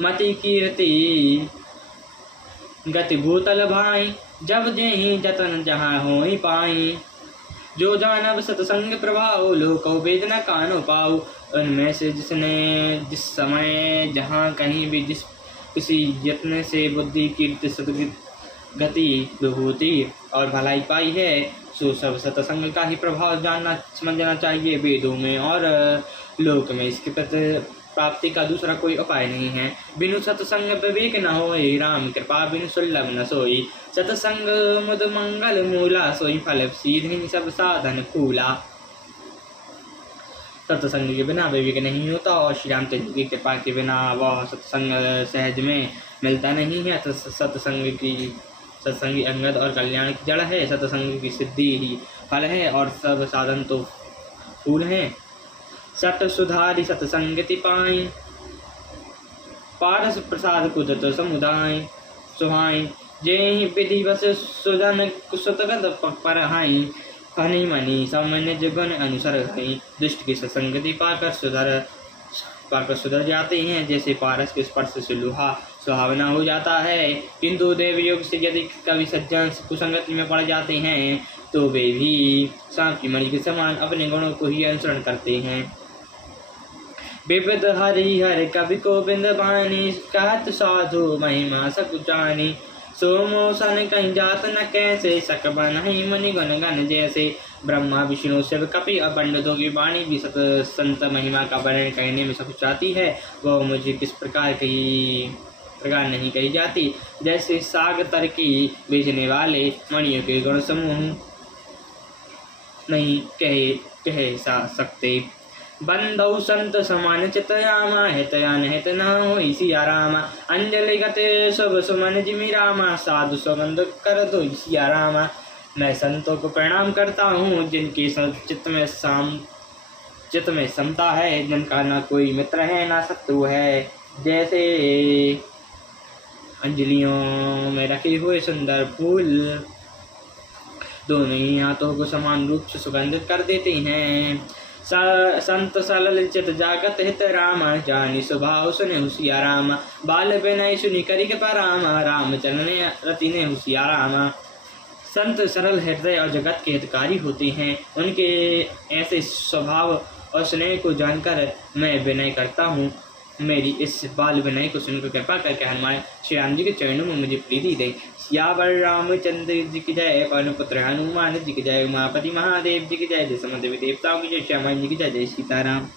मति कीर्ति गति भूतल भाई, जब जेहि जतन जहाँ होई पाई। जो जानब सतसंग प्रभाव, लोको वेद न कानो पाऊ। उनमें से जिसने जिस समय जहाँ कहीं भी जिस किसी यत्न से बुद्धि कीर्ति सदगति विभूति और भलाई पाई है, सो सब सत्संग का ही प्रभाव जानना समझना चाहिए। वेदों में और लोक में इसके प्राप्ति का दूसरा कोई उपाय नहीं है। बिनु सत्संग विवेक न होई, राम कृपा बिनु सुलभ न सोई। सत्संग मुद मंगल मूला, सोई फल सीधि सब साधन फूला। सत्संग के बिना विवेक नहीं होता और श्री राम चंद्र की कृपा के बिना वह सत्संग सहज में मिलता नहीं है। सत्संगी अंगद और कल्याण की जड़ है। सत्संग की सिद्धि ही फल है और सब साधन तो फूल हैं। सत सुधारी सत्संगति पाई, पारस प्रसाद कुदत समुदाय। सुहाई जेहि विधि बस सुजन सुतगत परहाई। फनी मनी सामान्य गुण अनुसर गई, दुष्ट की सत्संगति पाकर सुधर जाते हैं। जैसे पारस के स्पर्श से लोहा सुहावना हो जाता है, किंतु देव योग से यदि कभी सज्जन कुसंगति में पड़ जाते हैं तो वे भी सांप की मणि के समान अपने गुणों को ही अनुसरण करते हैं। विविध हरि हर कवि गोविंद बानी, कहत साधु महिमा सकुचानी। सोमोसन कहीं जात न कैसे, सक बनहि मुनि गुण गण जैसे। ब्रह्मा विष्णु शिव कपि और पंडितों की वाणी भी सत संत महिमा का वर्णन कहने में सकुचाती है। वह मुझे किस प्रकार नहीं कही जाती। जैसे साग तरकी बेचने वाले मणियों के गुण समूह नहीं कह सकते। बंधु संत समान चितयामा, हितयान हित न होई सिया रामा। अंजलि गते सब सुमन जिमि रामा, साधु सुगंध कर दो सिया रामा। मैं संतों को प्रणाम करता हूँ जिनकी चित्त में समता है, जिनका ना कोई मित्र है ना शत्रु है। जैसे अंजलियों में रखे हुए सुंदर फूल दोनों ही हाथों को समान रूप से सुगंधित कर देते हैं। संत सलल चित जागत हित रामा, जानी स्वभाव सुने हुसिया रामा। बाल विनय सुनि करि परामा, राम चरण रति ने हुसिया रामा। संत सरल हृदय और जगत के हितकारी होते हैं। उनके ऐसे स्वभाव और स्नेह को जानकर मैं विनय करता हूँ। मेरी इस बाल विनय को सुनकर कृपा करके हनुमान श्री राम जी के चरणों में मुझे प्रीति दे। सियावर रामचंद्र जी की जय, पवन पुत्र हनुमान जी की जय, उमापति महादेव जी की जय, जय समस्त देवी देवताओं की जय, श्यामा जी की जय। जय सीताराम।